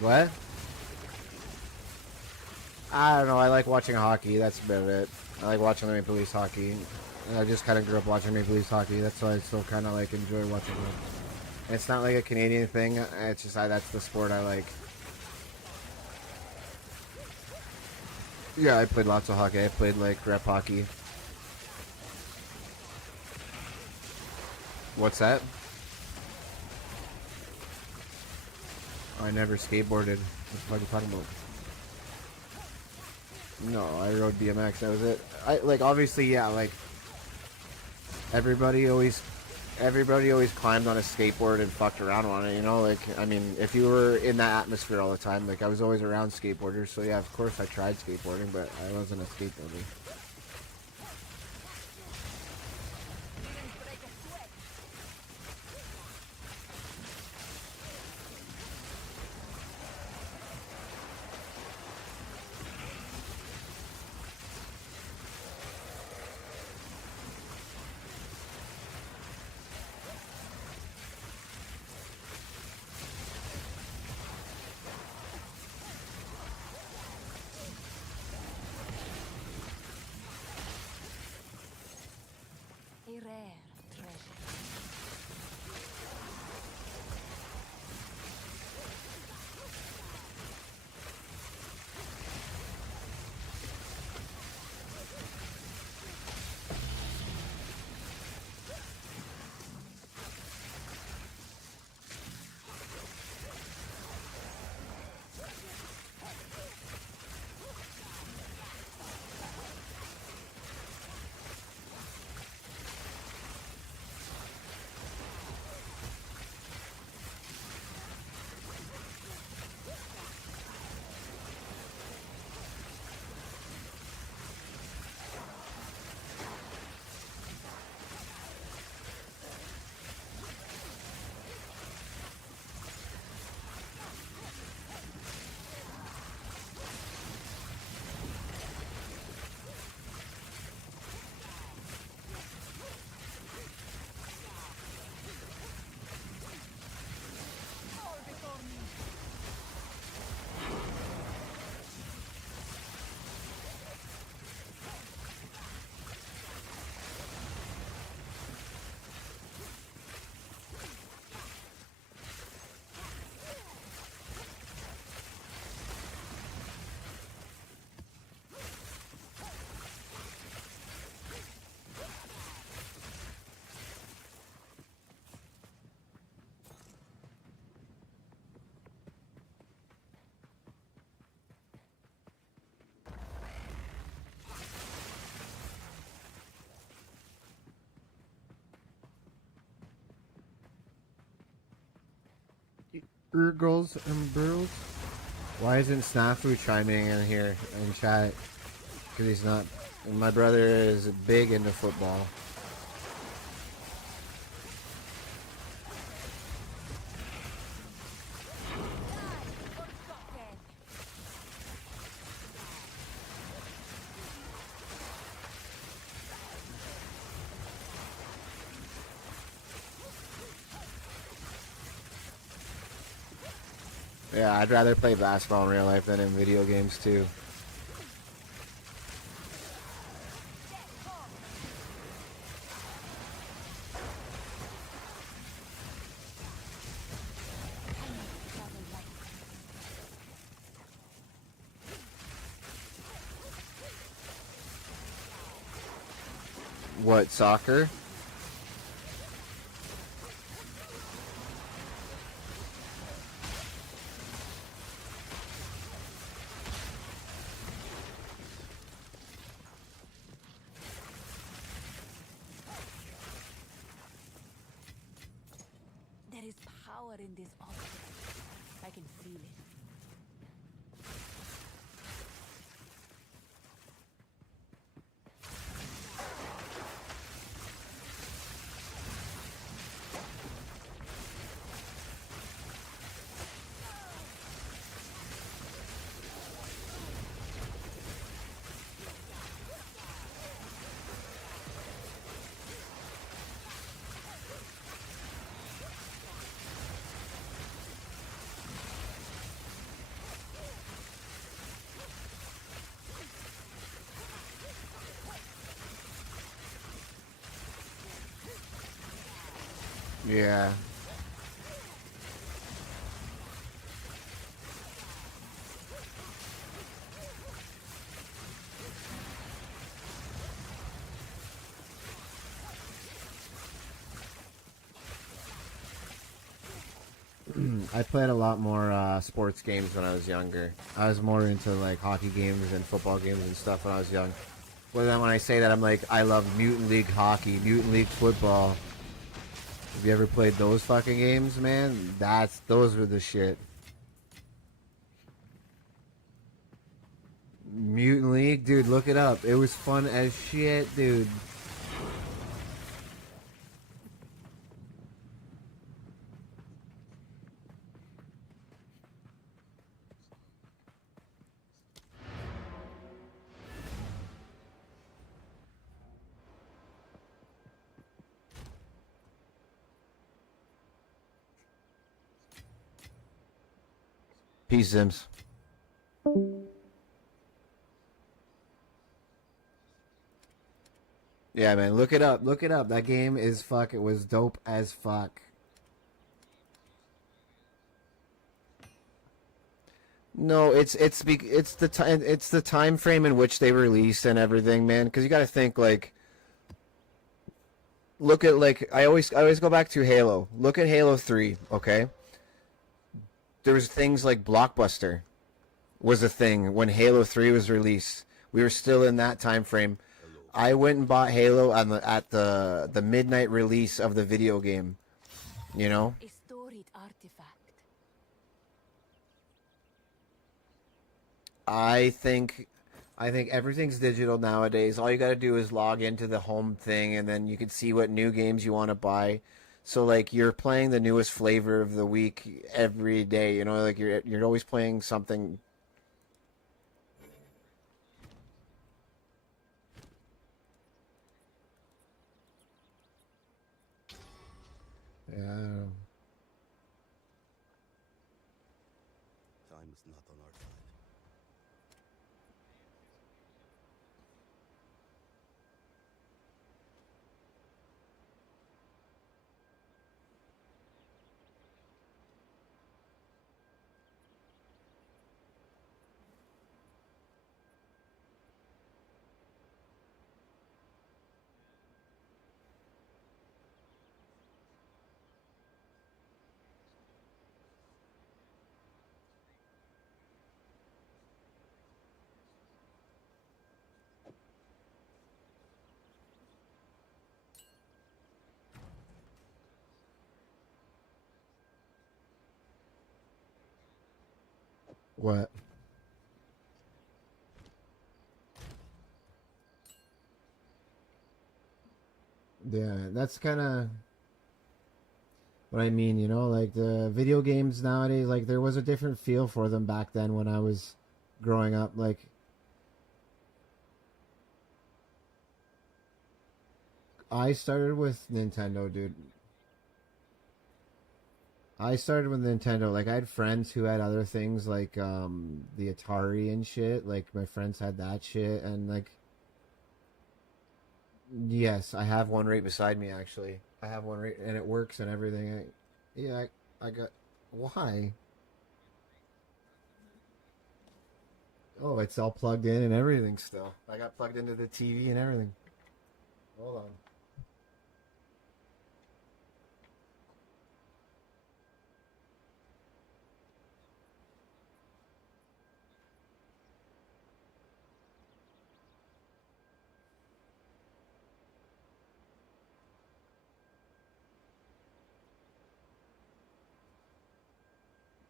What? I don't know. I like watching hockey. That's about it. I like watching the Maple Leafs hockey. And I just kind of grew up watching Maple Leafs hockey. That's why I still kind of like enjoy watching them. And it's not like a Canadian thing. It's just that's the sport I like. Yeah, I played lots of hockey. I played like rep hockey. What's that? I never skateboarded. What are you talking about? No, I rode BMX. That was it. I like obviously, yeah. Like everybody always climbed on a skateboard and fucked around on it. You know, like I mean, if you were in that atmosphere all the time, like I was always around skateboarders. So yeah, of course I tried skateboarding, but I wasn't a skateboarder. A rare treasure. Girls and girls. Why isn't Snafu chiming in here in chat? Because he's not. My brother is big into football. Yeah, I'd rather play basketball in real life than in video games too. What, soccer? There is power in this object. I can feel it. Yeah. I played a lot more sports games when I was younger. I was more into like hockey games and football games and stuff when I was young. But then when I say that, I'm like, I love Mutant League hockey, Mutant League football. Have you ever played those fucking games, man? Those were the shit. Mutant League, dude, look it up. It was fun as shit, dude. Peace, Sims. Yeah, man, look it up. Look it up. That game is fuck. It was dope as fuck. No, it's the time frame in which they released and everything, man. Because you got to think like, look at like I always go back to Halo. Look at Halo 3. Okay, there was things like Blockbuster was a thing when Halo 3 was released. We were still in that time frame. I went and bought Halo at the midnight release of the video game. You know? A storied artifact. I think everything's digital nowadays. All you got to do is log into the home thing and then you can see what new games you want to buy. So like you're playing the newest flavor of the week every day, you know, like you're always playing something. Yeah. Time is not on our side. What? Yeah, that's kind of what I mean, you know, like the video games nowadays, like there was a different feel for them back then when I was growing up. Like I started with Nintendo, dude. I started with Nintendo. Like I had friends who had other things like the Atari and shit. Like my friends had that shit and like yes, I have one right beside me actually. I have one right and it works and everything. Yeah, I got why? Oh, it's all plugged in and everything still. I got plugged into the TV and everything. Hold on.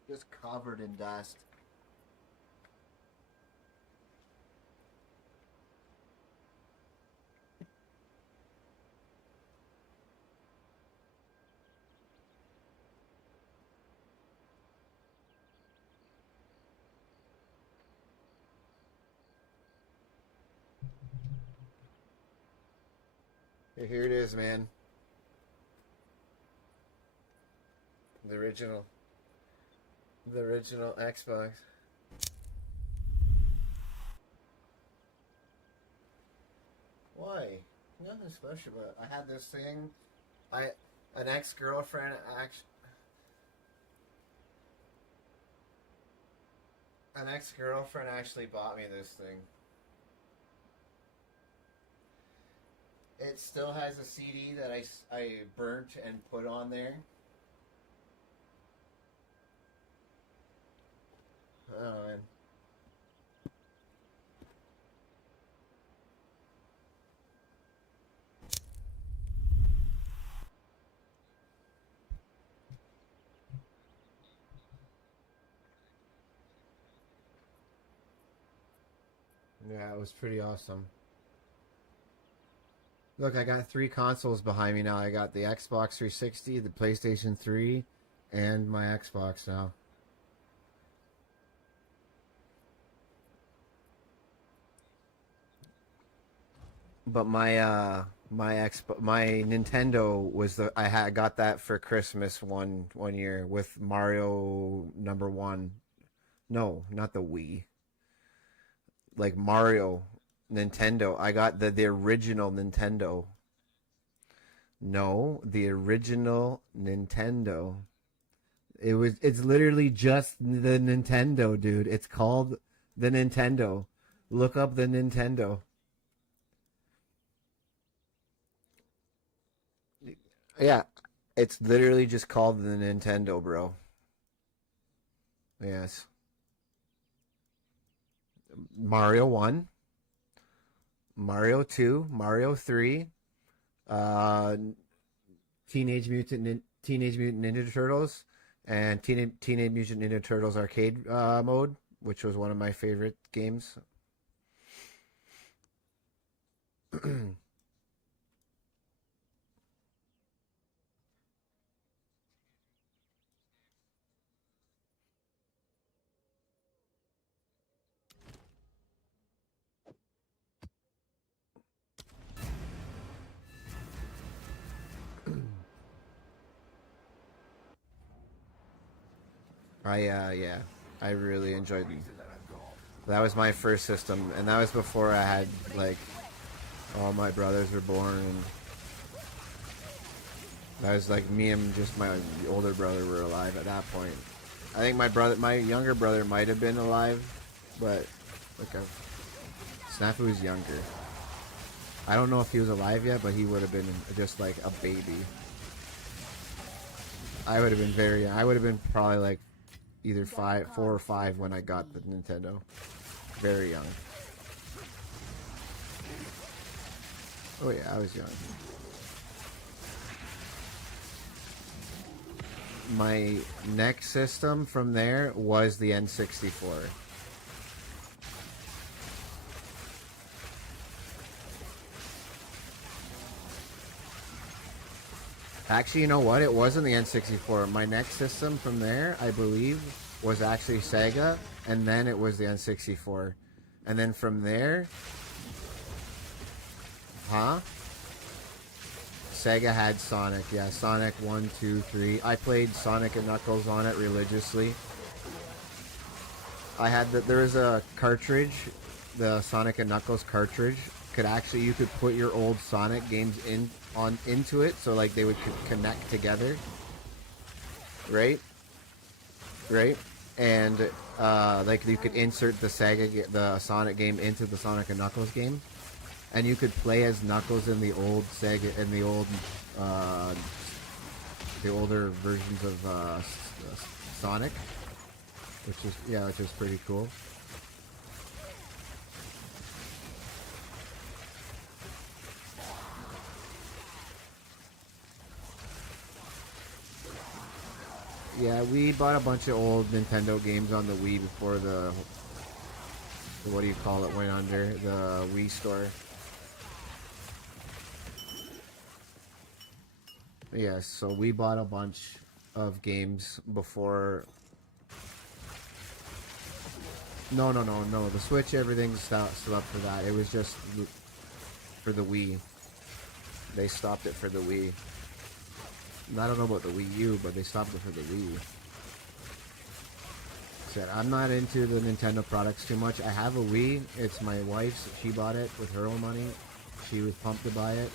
Just covered in dust. Here it is, man. The original. The original Xbox. Why? Nothing special, but I had this thing. I An ex-girlfriend actually. An ex-girlfriend actually bought me this thing. It still has a CD that I burnt and put on there. Oh man. Yeah, it was pretty awesome. Look, I got 3 consoles behind me now. I got the Xbox 360, the PlayStation 3, and my Xbox now. But my Nintendo was I got that for Christmas one year with Mario #1. No, not the Wii. Like Mario Nintendo. I got the original Nintendo. No, the original Nintendo. It's literally just the Nintendo, dude. It's called the Nintendo. Look up the Nintendo. Yeah, it's literally just called the Nintendo, bro. Yes. Mario 1, Mario 2, Mario 3, uh Teenage Mutant Ninja Turtles and Teenage Mutant Ninja Turtles arcade mode, which was one of my favorite games. Yeah, I really enjoyed it. That was my first system, and that was before I had like all my brothers were born, and that was like me and just my older brother were alive at that point. I think my younger brother might have been alive, but like Snafu was younger. I don't know if he was alive yet, but he would have been just like a baby. I would have been I would have been probably like either 4 or 5 when I got the Nintendo. Very young. Oh yeah, I was young. My next system from there was the N64. Actually, you know what? It wasn't the N64. My next system from there, I believe, was actually Sega, and then it was the N64. And then from there... Huh? Sega had Sonic, yeah. Sonic 1, 2, 3. I played Sonic and Knuckles on it religiously. I had there was a cartridge, the Sonic and Knuckles cartridge. You could put your old Sonic games into it, so like they would connect together, right? And like you could insert the Sonic game into the Sonic and Knuckles game, and you could play as Knuckles in the old Sega and the older versions of Sonic, which is pretty cool. Yeah, we bought a bunch of old Nintendo games on the Wii before the what do you call it, went under, the Wii store. Yes, so we bought a bunch of games before. No. The Switch, everything's still up for that. It was just for the Wii. They stopped it for the Wii. I don't know about the Wii U, but they stopped it for the Wii. Said I'm not into the Nintendo products too much. I have a Wii. It's my wife's. She bought it with her own money. She was pumped to buy it.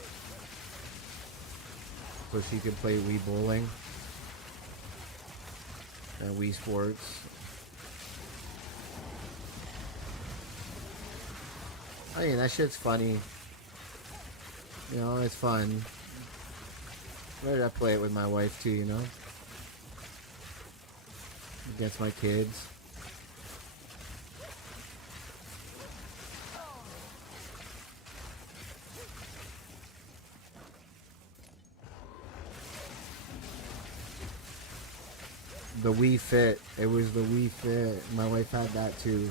so she can play Wii Bowling and Wii Sports. I mean, that shit's funny. You know, it's fun. Why did I play it with my wife too, you know? Against my kids. The Wii Fit. It was the Wii Fit. My wife had that too.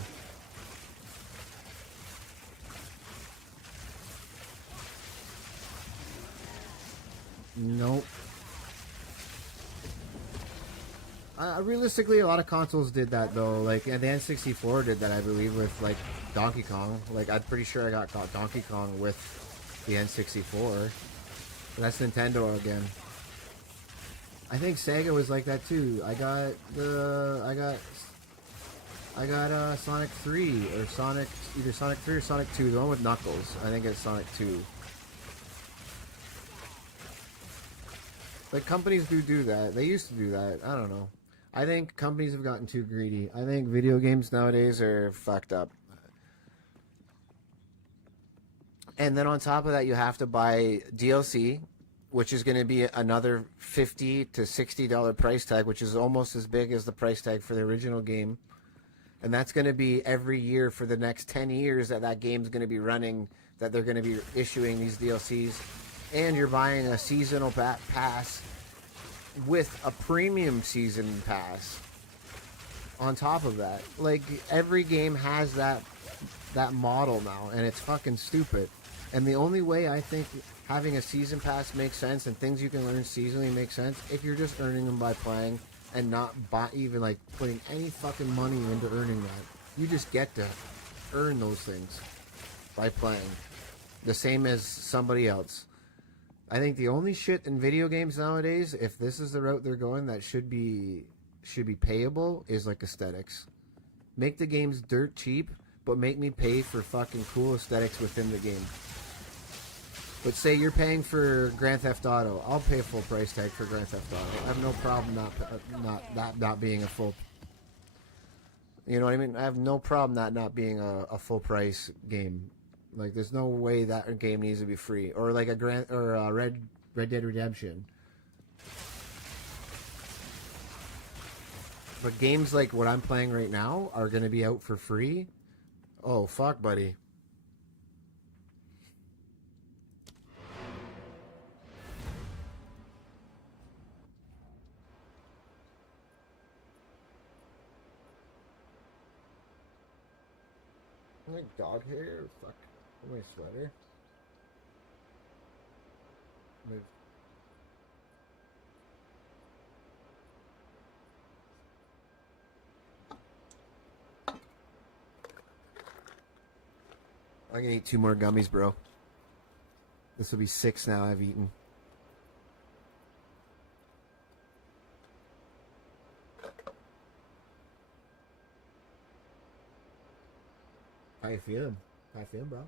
Nope. Realistically, a lot of consoles did that though. Like, and the N64 did that, I believe, with like Donkey Kong. Like, I'm pretty sure I got Donkey Kong with the N64. But that's Nintendo again. I think Sega was like that too. I got Sonic 3 or either Sonic 3 or Sonic 2, the one with Knuckles. I think it's Sonic 2. Like, companies do that. They used to do that. I don't know. I think companies have gotten too greedy. I think video games nowadays are fucked up. And then on top of that, you have to buy DLC, which is going to be another $50 to $60 price tag, which is almost as big as the price tag for the original game. And that's going to be every year for the next 10 years that game's going to be running, that they're going to be issuing these DLCs. And you're buying a seasonal pass with a premium season pass on top of that. Like, every game has that model now, and it's fucking stupid. And the only way I think having a season pass makes sense and things you can learn seasonally make sense if you're just earning them by playing and not even like putting any fucking money into earning that. You just get to earn those things by playing, the same as somebody else. I think the only shit in video games nowadays, if this is the route they're going, that should be payable, is like aesthetics. Make the games dirt cheap, but make me pay for fucking cool aesthetics within the game. But say you're paying for Grand Theft Auto, I'll pay a full price tag for Grand Theft Auto. I have no problem not being a full. You know what I mean? I have no problem that not being a full price game. Like, there's no way that game needs to be free, or like a Red Dead Redemption. But games like what I'm playing right now are going to be out for free. Oh fuck, buddy. Like dog hair? Fuck. My sweater. I can eat 2 more gummies, bro. This will be 6 now I've eaten. How you feeling? How you feeling, bro?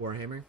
Warhammer?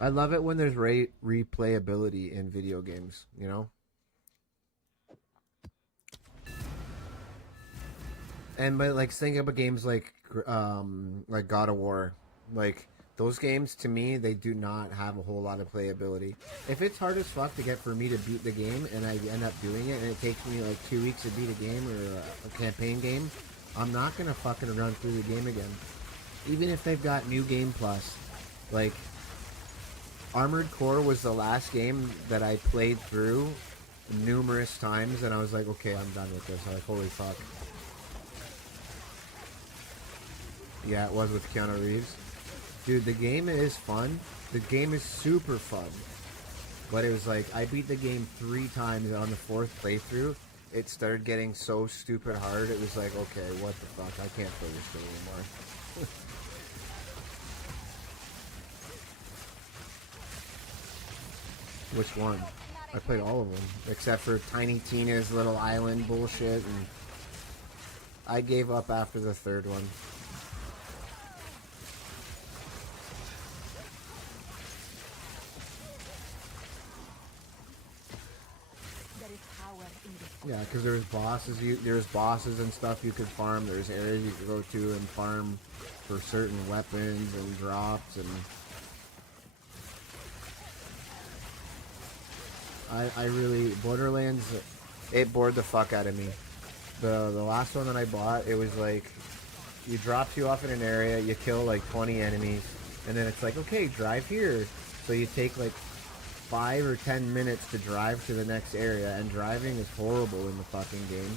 I love it when there's replayability in video games, you know? But like, think about games like God of War. Like, Those games, to me, they do not have a whole lot of playability. If it's hard as fuck to get for me to beat the game, and I end up doing it, and it takes me like 2 weeks to beat a game or a campaign game, I'm not gonna fucking run through the game again. Even if they've got New Game Plus. Like, Armored Core was the last game that I played through numerous times, and I was like, okay, I'm done with this. I'm like, holy fuck. Yeah, it was with Keanu Reeves. Dude, the game is fun. The game is super fun. But it was like, I beat the game 3 times, and on the 4th playthrough, it started getting so stupid hard, it was like, okay, what the fuck, I can't play this game anymore. Which one? I played all of them, except for Tiny Tina's little island bullshit, and I gave up after the 3rd one. Yeah, because there's bosses and stuff you could farm. There's areas you could go to and farm for certain weapons and drops, and I really, Borderlands, it bored the fuck out of me. The last one that I bought, it was like, you drops you off in an area, you kill like 20 enemies, and then it's like, okay, drive here. So you take like 5 or 10 minutes to drive to the next area, and driving is horrible in the fucking game.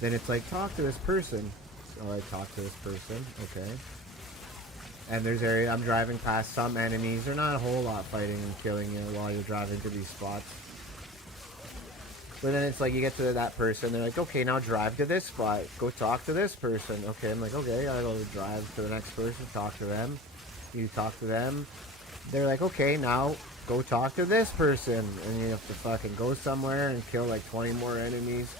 Then it's like, talk to this person. So I talk to this person, okay. And there's area, I'm driving past some enemies. They're not a whole lot fighting and killing you while you're driving to these spots. But then it's like, you get to that person, they're like, okay, now drive to this spot. Go talk to this person. Okay, I'm like, okay, I'll drive to the next person, talk to them. You talk to them. They're like, okay, now go talk to this person. And you have to fucking go somewhere and kill like 20 more enemies.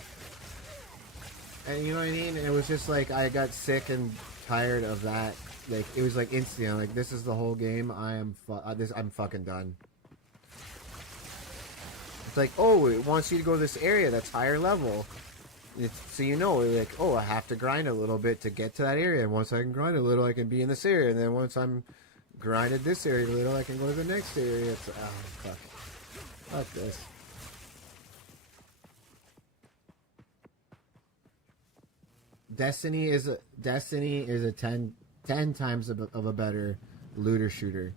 And you know what I mean? And it was just like, I got sick and tired of that. Like, it was like instant. Like, this is the whole game. I'm fucking done. It's like, oh, it wants you to go to this area that's higher level. So you know, like, oh, I have to grind a little bit to get to that area. And once I can grind a little, I can be in this area. And then once I'm grinded this area a little, I can go to the next area. It's, oh, fuck. Fuck this. Destiny is a 10 times of a better looter shooter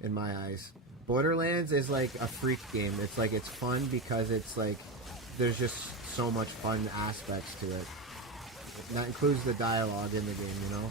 in my eyes. Borderlands is like a freak game. It's like, it's fun because it's like, there's just so much fun aspects to it. That includes the dialogue in the game, you know?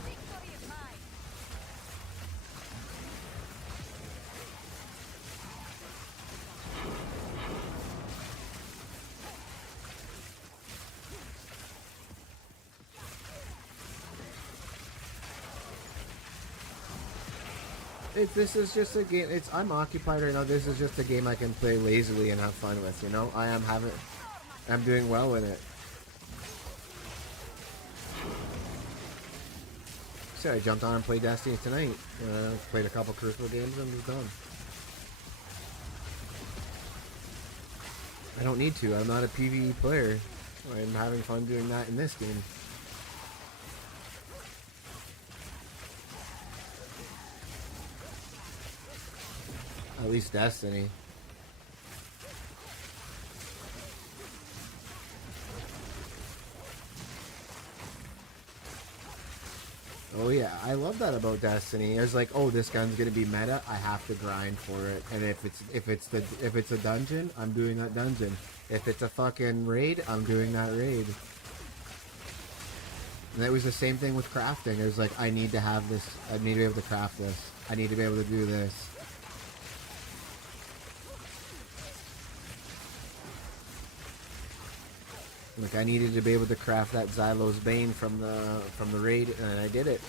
This is just a game. I'm occupied right now. This is just a game I can play lazily and have fun with. You know, I'm doing well with it. So I jumped on and played Destiny tonight. Played a couple Crucible games and was done. I don't need to. I'm not a PvE player. I'm having fun doing that in this game. At least Destiny. Oh yeah, I love that about Destiny. It's like, oh, this gun's gonna be meta. I have to grind for it. And if it's a dungeon, I'm doing that dungeon. If it's a fucking raid, I'm doing that raid. And it was the same thing with crafting. It was like, I need to have this. I need to be able to craft this. I need to be able to do this. Like, I needed to be able to craft that Xylo's Bane from the raid, and I did it.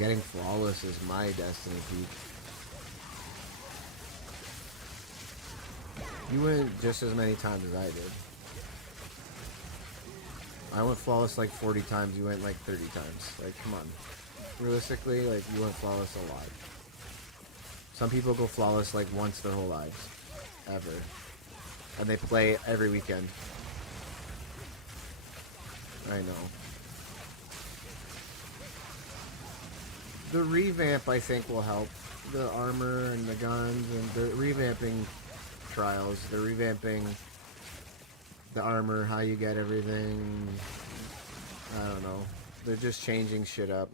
Getting flawless is my Destiny peak. You went just as many times as I did. I went flawless like 40 times, you went like 30 times. Like, come on. Realistically, like, you went flawless a lot. Some people go flawless like once their whole lives. Ever. and they play every weekend. I know. The revamp, I think, will help. The armor and the guns, and the revamping trials. They're revamping the armor, how you get everything. I don't know. They're just changing shit up.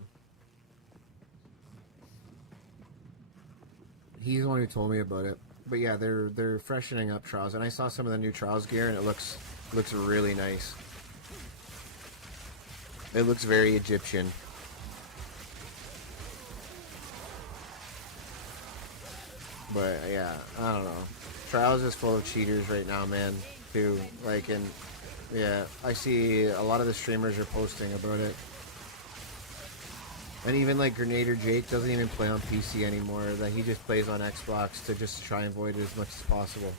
He's the one who told me about it. But yeah, they're freshening up trials, and I saw some of the new trials gear, and it looks really nice. It looks very Egyptian. But yeah, I don't know. Trials is full of cheaters right now, man. Too like, and yeah, I see a lot of the streamers are posting about it. And even like Grenadier Jake doesn't even play on PC anymore. That he just plays on Xbox to just try and avoid it as much as possible.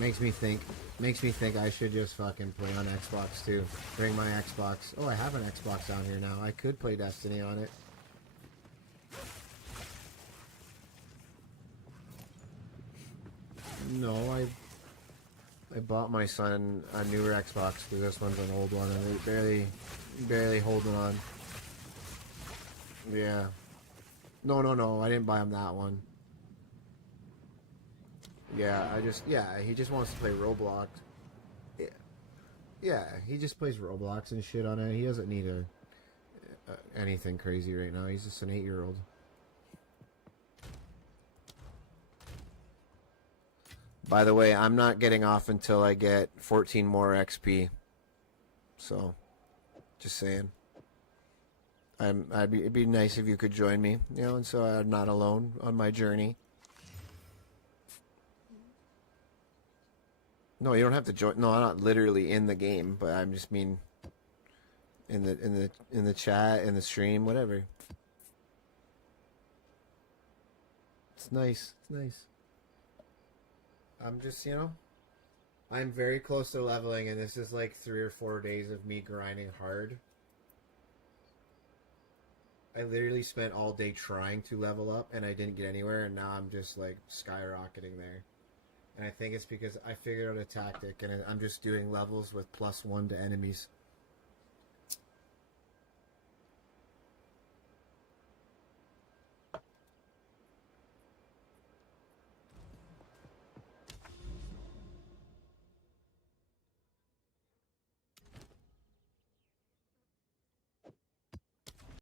Makes me think I should just fucking play on Xbox too. Bring my Xbox. Oh, I have an Xbox down here now. I could play Destiny on it. No, I bought my son a newer Xbox because this one's an old one and they're barely holding on. Yeah. No, I didn't buy him that one. Yeah, he just wants to play Roblox. Yeah, he just plays Roblox and shit on it. He doesn't need anything crazy right now. He's just an 8-year-old. By the way, I'm not getting off until I get 14 more XP. So, just saying. It'd be nice if you could join me, you know, and so I'm not alone on my journey. No, you don't have to join. No, I'm not literally in the game, but I just mean in the chat, in the stream, whatever. It's nice. It's nice. I'm just, you know, I'm very close to leveling, and this is like 3 or 4 days of me grinding hard. I literally spent all day trying to level up, and I didn't get anywhere, and now I'm just like skyrocketing there. And I think it's because I figured out a tactic, and I'm just doing levels with +1 to enemies.